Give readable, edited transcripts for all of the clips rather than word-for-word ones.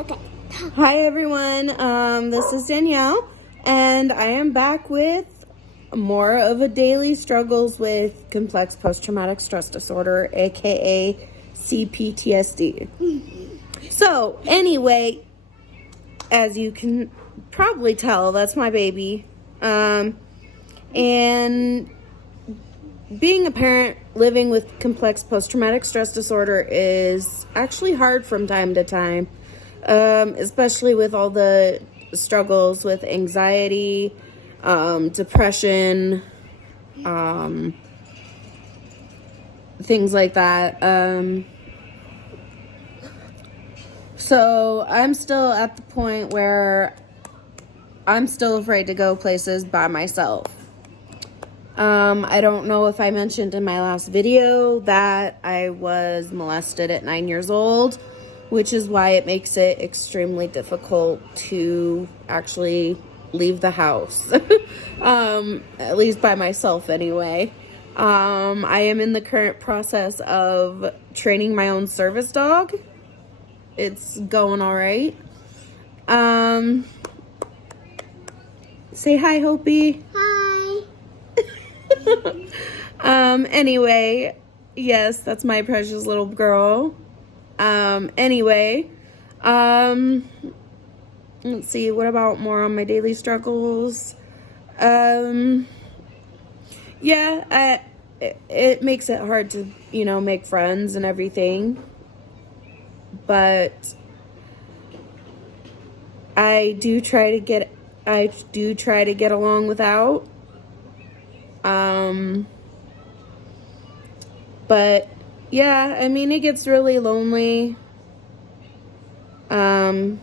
Okay. Hi everyone, this is Danielle, and I am back with more of a daily struggles with complex post-traumatic stress disorder, aka CPTSD. So anyway, as you can probably tell, that's my baby. And being a parent living with complex post-traumatic stress disorder is actually hard from time to time, especially with all the struggles with anxiety, depression, things like that. So I'm still at the point where I'm still afraid to go places by myself. I don't know if I mentioned in my last video that I was molested at 9 years old, which is why it makes it extremely difficult to actually leave the house, at least by myself anyway. I am in the current process of training my own service dog. It's going all right. Say hi, Hopi. Hi. Anyway, yes, that's my precious little girl. Anyway, let's see, what about more on my daily struggles? Yeah, it makes it hard to, make friends and everything, but I do try to get along without. But yeah, I mean, it gets really lonely. And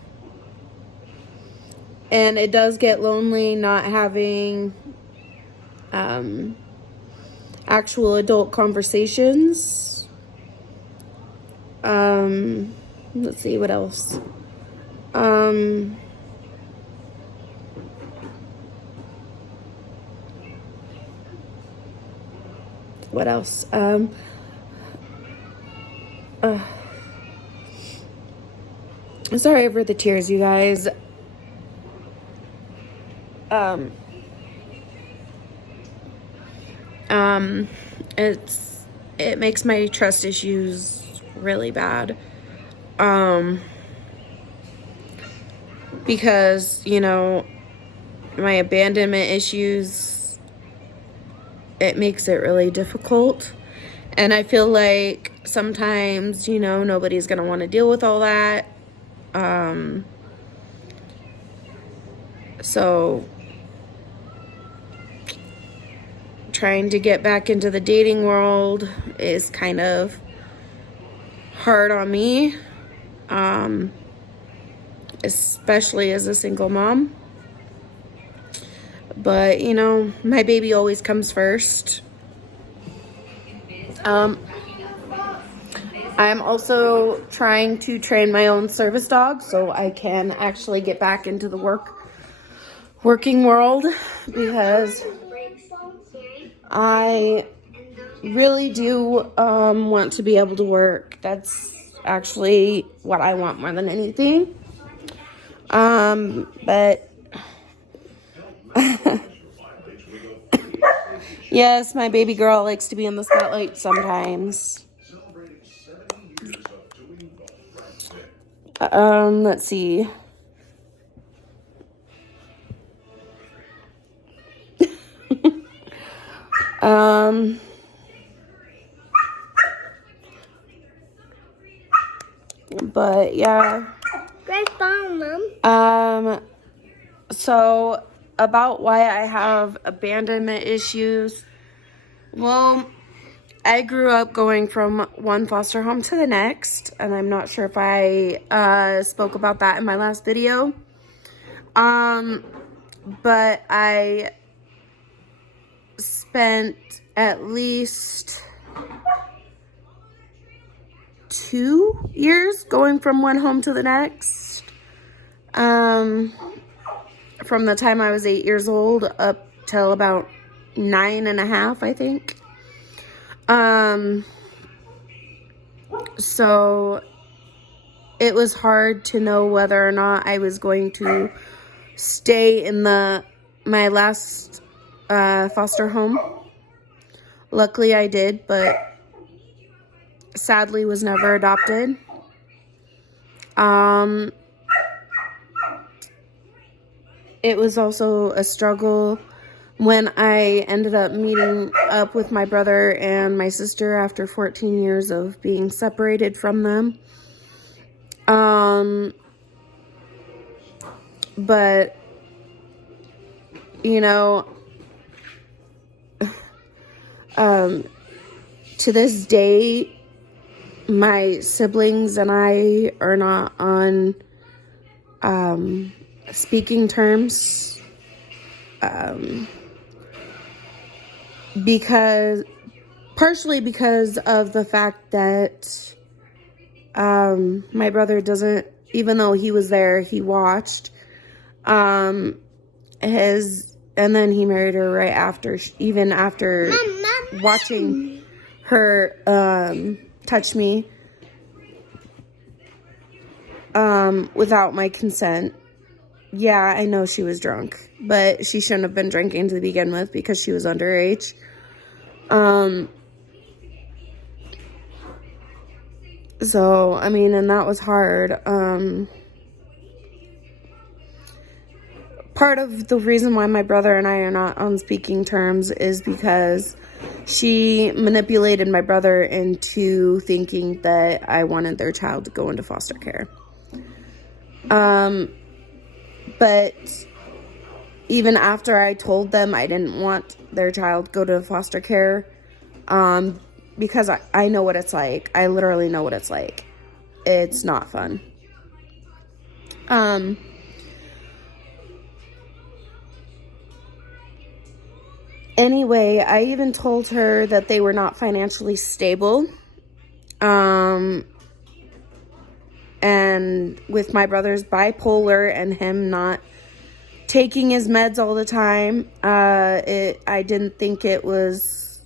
it does get lonely not having actual adult conversations. Let's see, what else? What else? Sorry for the tears, you guys. It makes my trust issues really bad. Because, my abandonment issues, it makes it really difficult. And I feel like sometimes, nobody's going to want to deal with all that. So trying to get back into the dating world is kind of hard on me, especially as a single mom. But, my baby always comes first. I'm also trying to train my own service dog so I can actually get back into the working world, because I really do want to be able to work. That's actually what I want more than anything. But yes, my baby girl likes to be in the spotlight sometimes. Let's see. But yeah. Great phone, Mom. So about why I have abandonment issues. Well, I grew up going from one foster home to the next, and I'm not sure if I spoke about that in my last video. But I spent at least 2 years going from one home to the next. From the time I was 8 years old up till about 9.5, I think. So it was hard to know whether or not I was going to stay in my last foster home. Luckily I did, but sadly was never adopted. It was also a struggle when I ended up meeting up with my brother and my sister after 14 years of being separated from them. But, you know, to this day, my siblings and I are not on speaking terms, partially because of the fact that my brother doesn't, even though he was there, he watched and then he married her right after, even after watching her touch me without my consent. Yeah, I know she was drunk, but she shouldn't have been drinking to begin with because she was underage. So, I mean, and that was hard. Part of the reason why my brother and I are not on speaking terms is because she manipulated my brother into thinking that I wanted their child to go into foster care. But even after I told them I didn't want their child to go to foster care, because I know what it's like. I literally know what it's like. It's not fun. Anyway, I even told her that they were not financially stable. And with my brother's bipolar and him not taking his meds all the time, I didn't think it was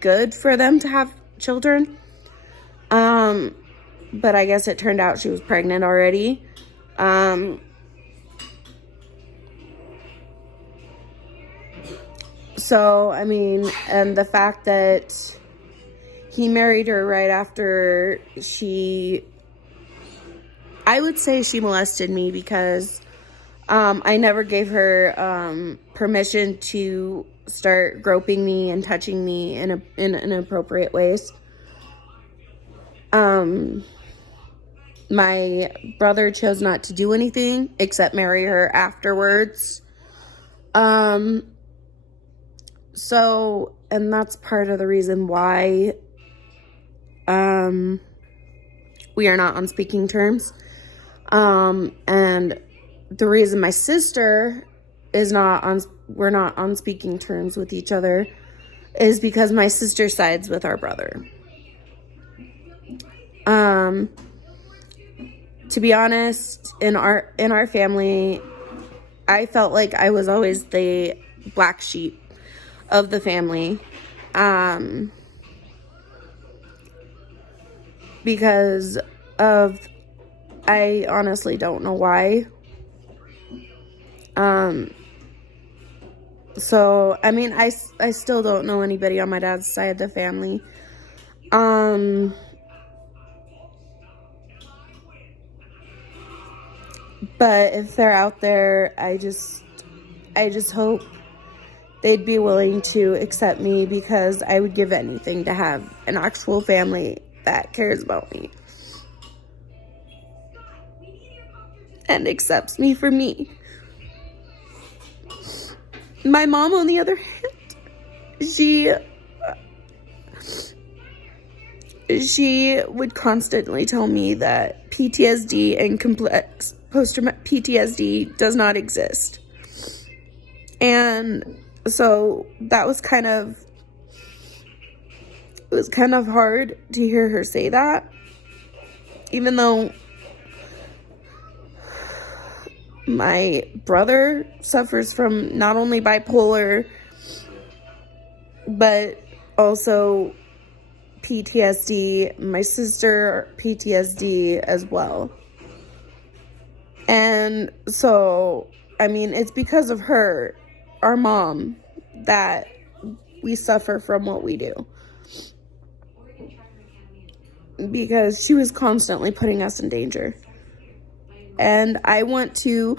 good for them to have children. But I guess it turned out she was pregnant already. So, I mean, and the fact that he married her right after I would say she molested me because I never gave her permission to start groping me and touching me in inappropriate ways. My brother chose not to do anything except marry her afterwards. So, and that's part of the reason why we are not on speaking terms. And the reason my sister we're not on speaking terms with each other is because my sister sides with our brother. To be honest, in our family, I felt like I was always the black sheep of the family. Because of, I honestly don't know why. So, I mean, I still don't know anybody on my dad's side of the family. But if they're out there, I just hope they'd be willing to accept me, because I would give anything to have an actual family that cares about me and accepts me for me. My mom, on the other hand, she would constantly tell me that PTSD and complex post-traumatic PTSD does not exist. And so that was kind of hard to hear her say that, even though my brother suffers from not only bipolar, but also PTSD, my sister PTSD as well. And so, I mean, it's because of her, our mom, that we suffer from what we do. Because she was constantly putting us in danger. And I want to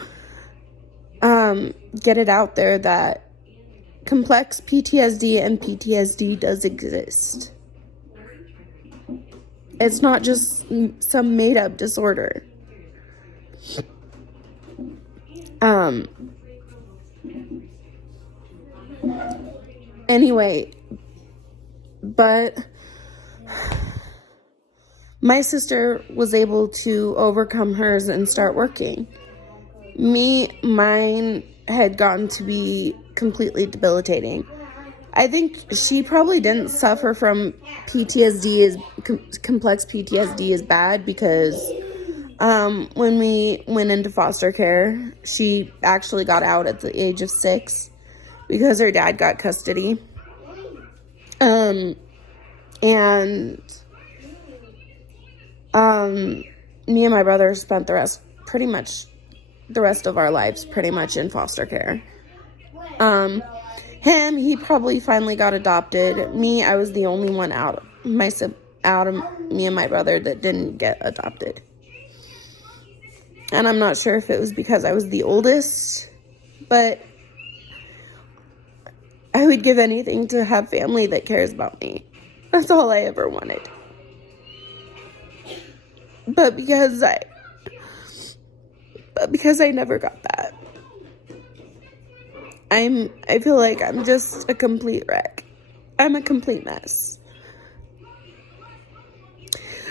get it out there that complex PTSD and PTSD does exist. It's not just some made-up disorder. Anyway, but my sister was able to overcome hers and start working. Mine had gotten to be completely debilitating. I think she probably didn't suffer from PTSD as complex PTSD as bad because when we went into foster care, she actually got out at the age of 6 because her dad got custody. And me and my brother spent the rest of our lives pretty much in foster care. He probably finally got adopted. Me, I was the only one out of me and my brother that didn't get adopted. And I'm not sure if it was because I was the oldest, but I would give anything to have family that cares about me. That's all I ever wanted. But because I never got that, I feel like I'm just a complete wreck. I'm a complete mess.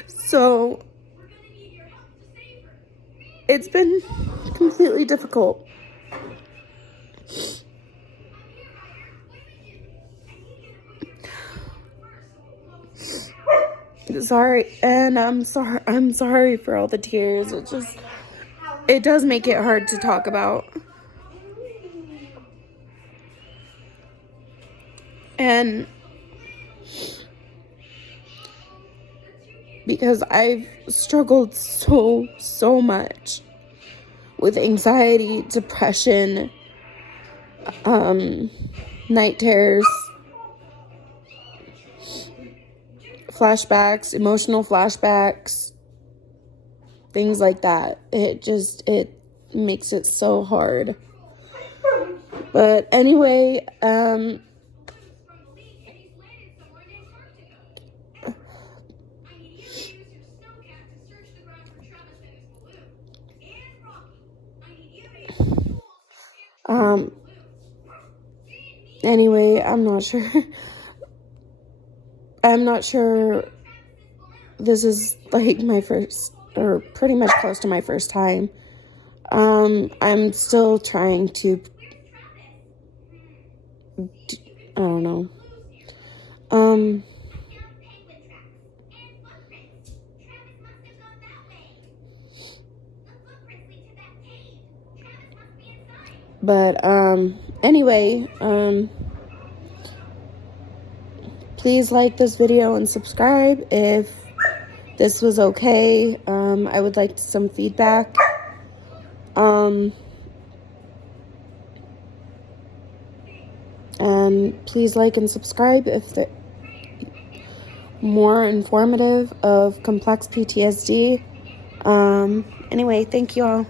So it's been completely difficult. Sorry, and I'm sorry for all the tears. It does make it hard to talk about. And because I've struggled so much with anxiety, depression, night terrors, flashbacks, emotional flashbacks, things like that. It makes it so hard. But anyway, anyway, I'm not sure this is like my first, or pretty much close to my first time. I'm still trying to, I don't know. But, anyway, please like this video and subscribe if this was okay. I would like some feedback. And please like and subscribe if they're more informative of complex PTSD. Anyway, thank you all.